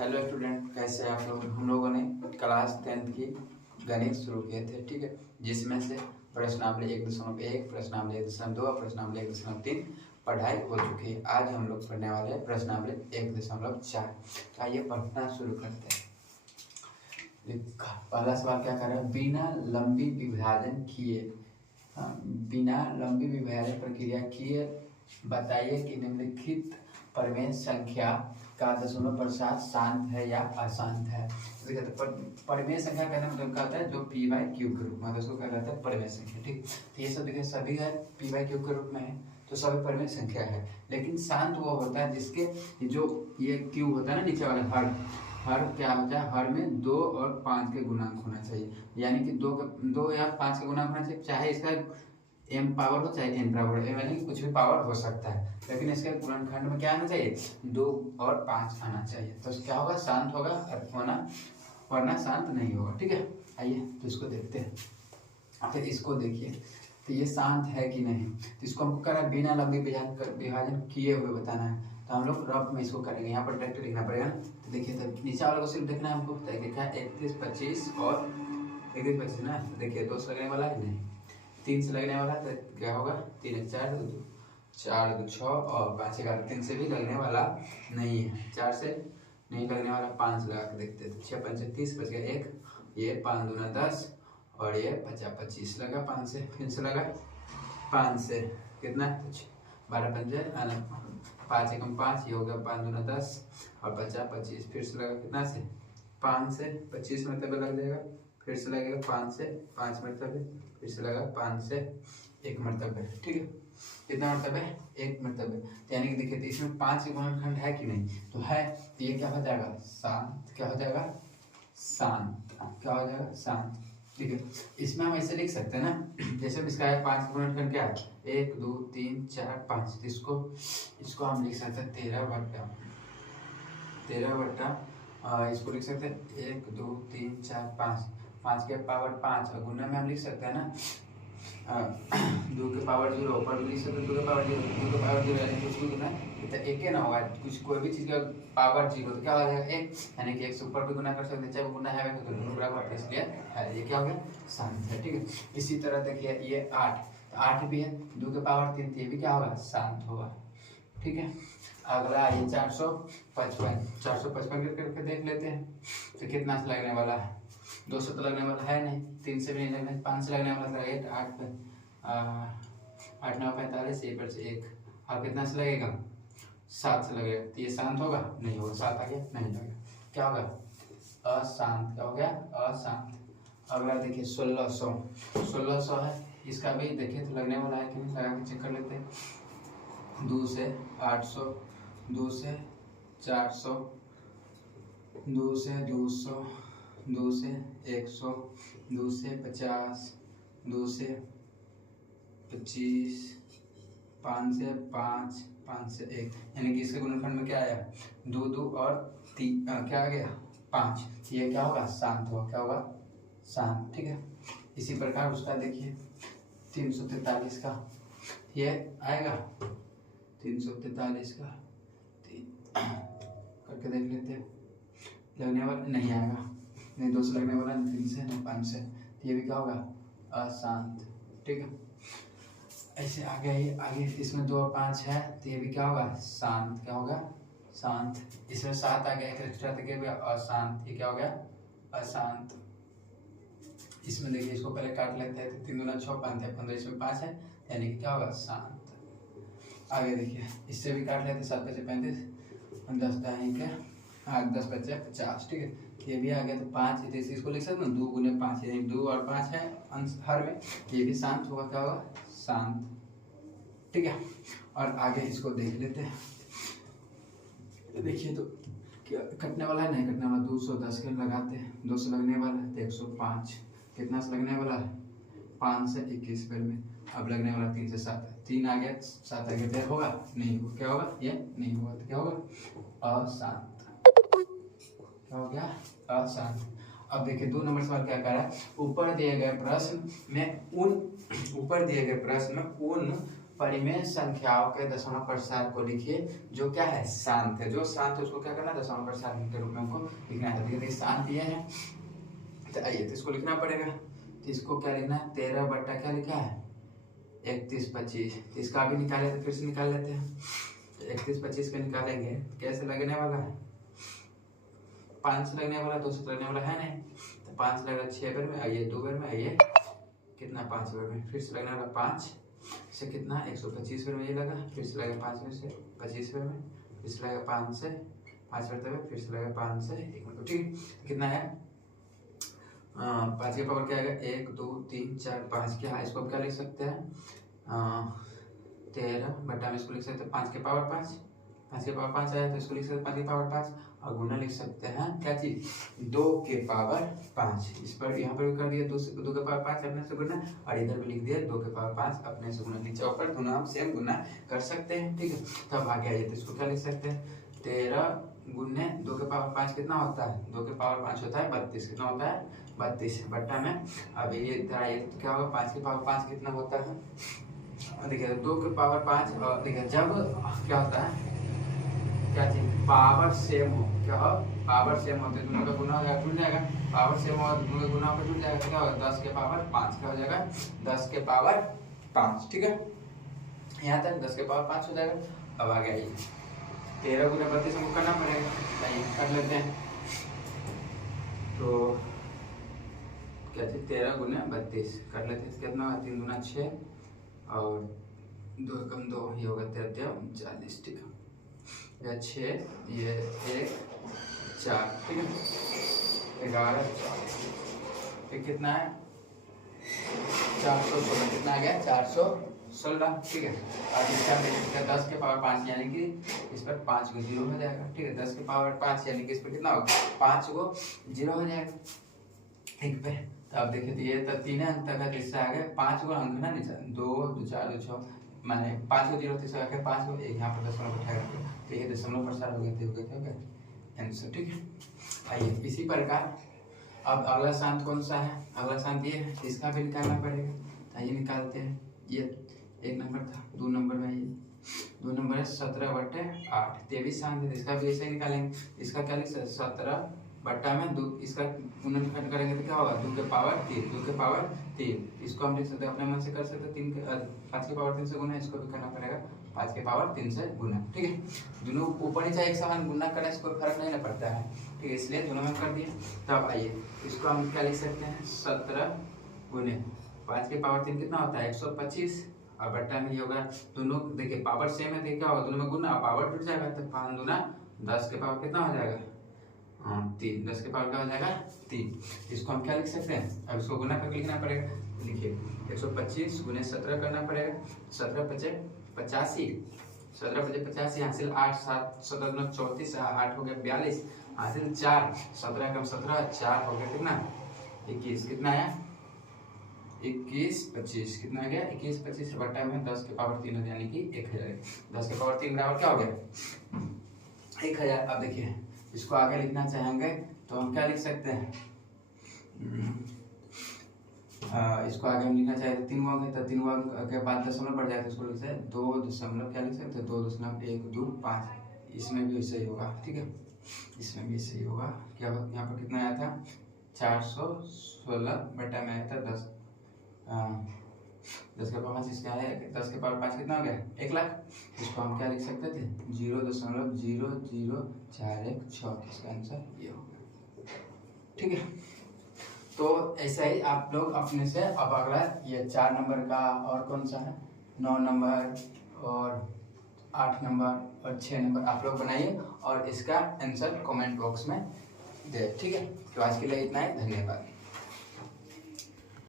Hello student, कैसे हैं आप लोग। हम लोगों ने क्लास 10th की गणित शुरू किए थे, ठीक है, जिसमें से प्रश्नावली 1.1, प्रश्नावली 1.2 और प्रश्नावली 1.3 पढ़ाई हो चुकी है। आज हम लोग पढ़ने वाले हैं प्रश्नावली 1.4। तो आइए पढ़ना शुरू करते हैं। पहला सवाल क्या कर रहा है, बिना लंबी विभाजन किए, बिना लंबी विभाजन प्रक्रिया किए बताइए कि निम्नलिखित परिमेय संख्या का दशमलव प्रसाद शांत है या अशांत है। तो परिमेय संख्या का मतलब क्या होता है, जो पी बाई क्यू के रूप में, उसको क्या कहते हैं, परिमेय संख्या। ठीक, तो ये सब देखिए सभी है पी बाई क्यू के रूप में है, तो सभी परिमेय संख्या है। लेकिन शांत वो होता है जिसके जो ये क्यू होता है ना नीचे वाला, हर क्या होता है, हर में 2 और 5 के गुणांक होना चाहिए, यानी कि 2 या 5 के गुणांक होना चाहिए, चाहे इसका m पावर हो चाहे n पावर, यानी कि कुछ भी पावर हो सकता है, लेकिन इसके गुणनखंड में क्या आना चाहिए, 2 और 5 आना चाहिए। तो क्या होगा, शांत होगा, वरना शांत नहीं होगा। ठीक है, आइए तो इसको देखते हैं। फिर इसको देखिए, तो ये शांत है कि नहीं, तो इसको हमको करा बिना लंबी विभाजन किए हुए बताना है। तो हम लोग रफ में इसको करेंगे, यहाँ पर डायरेक्ट लिखना पड़ेगा ना। तो देखिए, तो नीचे वाले को सिर्फ देखना है हमको, तो लिखा है 31, 25 और 31, 25 ना। देखिए 2 से लगने वाला है नहीं, 3 से लगने वाला है, तो क्या होगा, 3 4 4 6 और 5 11, 3 से भी लगने वाला नहीं है, 4 से नहीं लगने वाला, 5 लगा के देखते हैं। तो 6 5 30 बच गया 1, ये 5 दूना 10 और ये 50 25 लगा 5 से, फिर से लगा 5 से, कितना 12 5 5 एकम 5, ये हो गया 5 दूना 10 और 50 25, फिर से लगा कितना से 5 से 25 मरतबे लग जाएगा, फिर से लगेगा 5 से 5 मरतबे, फिर से लगा 5 से 1 मरतबे। ठीक है, कितना मरतबे, 1 मरतबे। यानी कि देखिए, तो इसमें 5 के गुणनखंड है कि नहीं, तो है, तो ये क्या हो जाएगा, शांत। क्या हो जाएगा, शांत। क्या हो जाएगा, शांत। ठीक है, इसमें हम ऐसे लिख सकते हैं ना, जैसे इसका है 5 का गुणनखंड क्या है, 1 2 3 4 5, तो इसको हम लिख सकते हैं 13 बट्टा, इसको लिख सकते हैं 1 2 3 4 5, 5 के पावर 5, और गुना में हम लिख सकते हैं ना 2 के पावर 0, ऊपर भी लिख सकते हैं 2 के पावर 0, 2 के पावर 0 यानी कुछ भी गुना तो एक ही ना होगा, कुछ कोई भी चीज़ का पावर 0 तो क्या हो जाएगा 1, यानी कि 1 से ऊपर भी गुना कर सकते हैं, चाहे वो गुना है तो दोनों बराबर है, इसलिए है, ये क्या हो गया, शांत है। ठीक है, इसी तरह देखिए ये 8 भी है, 2 के पावर 3, ये भी क्या होगा, शांत होगा। ठीक है, अगला ये 455 करके देख लेते हैं, तो कितना से लगने वाला है, 2 से तो लगने वाला है नहीं, 3 से भी नहीं लगने, 5 से लगने वाला है, 8 9 45, ये पर से 1, और कितना से लगेगा, 7 से लगेगा, तो ये शांत होगा, नहीं होगा, 7 आ गया, नहीं लगेगा, क्या होगा, अशांत। क्या हो गया, अशांत। अगला देखिए 1600 है, इसका भी देखिए तो लगने वाला है कि नहीं, लगा के चेक कर लेते हैं। 2 से 800, 2 से 400, 2 से 200, 2 से 100, 2 से 50, 2 से 25, 5 से 5, 5 से 1, यानी कि इसके गुणनखंड में क्या आया, 2 2 और 3, क्या आ गया 5, ये क्या होगा, शांत होगा। क्या होगा, शांत। ठीक है, इसी प्रकार उसका देखिए 343 का ये आएगा, 343 का करके देख लेते हैं, लगने वाला नहीं आएगा, नहीं 2 से लगने वाला, 3 से नहीं 5 से, तो ये भी क्या होगा, अशांत। ठीक है, ऐसे आगे इसमें 2 और 5 है, तो ये भी क्या होगा, शांत। क्या होगा, शांत। इसमें 7 आ गया, एक एक्स्ट्रा तक अशांत, ये क्या हो गया, अशांत। इसमें देखिए, इसको पहले काट लेते हैं, तो 3 दूना 6 5 है 15, इसमें 5 है, यानी कि क्या होगा, शांत। आगे देखिए, इससे भी काट लेते, 7 5 35, 10 दाएं के 8 10 बचे 50। ठीक है, ये भी आ गया, तो 5 है, तो इसको लिख सकते हैं 2 गुने 5, यानी 2 और 5 है अंश हर में, ये भी शांत होगा। क्या होगा, शांत। ठीक है, और आगे इसको देख लेते हैं, तो देखिए तो क्या कटने वाला है, नहीं कटने वाला, 210 के लगाते हैं, 2 से लगने वाला है तो 105, कितना से लगने वाला है, 5 से 21 पर में, अब लगने वाला 3 से 7 है, 3 आ गया 7 आ गया, होगा नहीं होगा, क्या होगा, ये नहीं होगा, तो क्या होगा, अशांत। क्या हो गया, अशांत। अब देखिए 2 नंबर सवाल क्या कह रहा है, ऊपर दिए गए प्रश्न में उन परिमेय संख्याओं के दशमलव प्रसार को लिखिए जो क्या है, शांत है। जो शांत है उसको क्या करना है, दशमलव प्रसार के रूप में हमको लिखना है। देखिए शांत ये है, तो आइए तो इसको लिखना पड़ेगा। तो इसको क्या लिखना है, 13 बट्टा क्या लिखा है, 31 25। इसका भी निकाले तो फिर से निकाल लेते हैं। 31 25 के निकालेंगे कैसे लगने वाला है, 5 लगने वाला, 2 से लगने वाला है नहीं, तो 5 लगेगा 6 बार में, आइए 2 बार में, आइए कितना 5 बार में, फिर से लगने वाला 5 से कितना 125 बार में ये लगा, फिर से लगेगा 5 में से 25 बार में, फिर से लगेगा 5 से 5 बार तक, फिर से लगेगा 5 से 1 बार। ठीक, कितना है 5 के पावर क्या आएगा, 1 2 3 4 5। क्या है इसको क्या लिख सकते हैं, 13 बटा में इसको लिख सकते हैं 5 के पावर 5, 5 के पावर 5 आया तो इसको लिख सकते हैं 5 के पावर 5, और गुना लिख सकते हैं क्या चीज, 2 के पावर 5। इस पर यहाँ पर भी कर दिया 2 के पावर 5 अपने से गुना, और इधर भी लिख दिया 2 के पावर 5 अपने से गुना। नीचे ऊपर दोनों हम सेम गुना कर सकते हैं। ठीक है, तब आगे आइए तो इसको क्या लिख सकते हैं, 13 गुने 2 के पावर 5 कितना होता है, 2 के पावर 5 होता है 32। कितना होता है 32 बट्टा में। अब ये इधर आइए तो क्या होगा, 5 के पावर 5 कितना होता है, देखिए 2 के पावर 5, और देखिए जब क्या होता है, क्या चीज पावर सेम हो, क्या हो पावर सेम होते दोनों का गुना हो जाएगा, जुड़ जाएगा, पावर सेम हो दोनों का गुना होकर जुड़ जाएगा, क्या होगा 10 के पावर 5, क्या हो जाएगा 10 के पावर 5। ठीक है, यहाँ तक 10 के पावर 5 हो जाएगा। अब आगे आइए 13 गुना 32 हमको करना पड़ेगा, आइए कर लेते हैं। तो क्या चीज 13 गुना 32 कर लेते हैं, कितना 3 दूना 6 और 2 कम 2, ये होगा 13 39। ठीक है, या 6 ये 1 4, ठीक है 11 फिर कितना है 416, कितना आ गया 416। ठीक है, अब इसका 10 के पावर 5 यानी कि इस पर 5 को 0 हो जाएगा। ठीक है, 10 के पावर 5 यानी कि इस पर कितना होगा 5 को 0 हो जाएगा। ठीक है, तो अब देखिए तो ये तो 3 अंक तक है, इससे आगे 5 को अंक ना नीचे 2 2 4 2 6 माने 5 को 0 से आगे 5 को 1 यहाँ पर दशमलव बैठाएगा, तो ये दशमलव प्रसार हो गया, तो क्या हो गया आंसर। ठीक है, आइए इसी प्रकार अब अगला शांत कौन सा है, अगला शांत ये है, इसका भी निकालना पड़ेगा। आइए निकालते हैं। ये 1 नंबर था, 2 नंबर में ये 2 नंबर है 17 बटे 8, 23 शांत है, इसका भी ऐसे ही निकालेंगे। इसका क्या लिख सकते 17 बट्टा में 2, इसका गुणनखंड करेंगे तो क्या होगा 2 के पावर 3, 2 के पावर 3। इसको हम लिख सकते हैं अपने मन से कर सकते हैं 3 के 5 के पावर 3 से गुना, इसको भी करना पड़ेगा 5 के पावर 3 से गुना। ठीक है, दोनों ऊपर नीचे एक समान गुना करने से कोई फर्क नहीं ना पड़ता है। ठीक है, इसलिए दोनों में कर दिए। तब आइए इसको हम क्या लिख सकते हैं 17 गुने 5 के पावर 3 कितना होता है 125, और बट्टा में ये होगा दोनों देखिए पावर सेम है तो क्या होगा दोनों में गुना, पावर जुड़ जाएगा, तो 5 दूना 10 के पावर कितना हो जाएगा 3, 10 के पावर का हो जाएगा 3। इसको हम क्या लिख सकते हैं, अब इसको गुना करके लिखना पड़ेगा। लिखिए 125 गुने 17 करना पड़ेगा, 17 पचे 85, 17 पचे 85 हासिल 8 7 17 गुना 34, 8 हो गया 42 हासिल 4, 17 कम 17 4 हो गया कितना 21, कितना आया 21 25, कितना आ गया 21 25 बट्टा में 10 के पावर 3 यानी कि 1000। 10 के पावर 3 बराबर क्या हो गया 1000। अब देखिए इसको आगे लिखना चाहेंगे तो हम क्या लिख सकते हैं, इसको आगे हम लिखना चाहे तो 3 अंक है, तो 3 अंक के बाद दशमलव बढ़ जाए तो इसको लिख सकते हैं 2 दशमलव क्या लिख सकते हैं 2.125। इसमें भी ऐसे ही होगा। ठीक है, इसमें भी ऐसे ही होगा। क्या यहाँ पर कितना आया था 416 बटा में आया था 10 10 के पावर 5, इसका है 10 के पावर 5 कितना हो गया 1 लाख। इसको हम क्या लिख सकते थे 0.00416, इसका आंसर ये होगा। ठीक है, तो ऐसा ही आप लोग अपने से अब अगला ये 4 नंबर का और कौन सा है 9 नंबर और 8 नंबर और 6 नंबर आप लोग बनाइए और इसका आंसर कमेंट बॉक्स में दे। ठीक है, तो आज के लिए इतना ही, धन्यवाद।